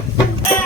Yeah.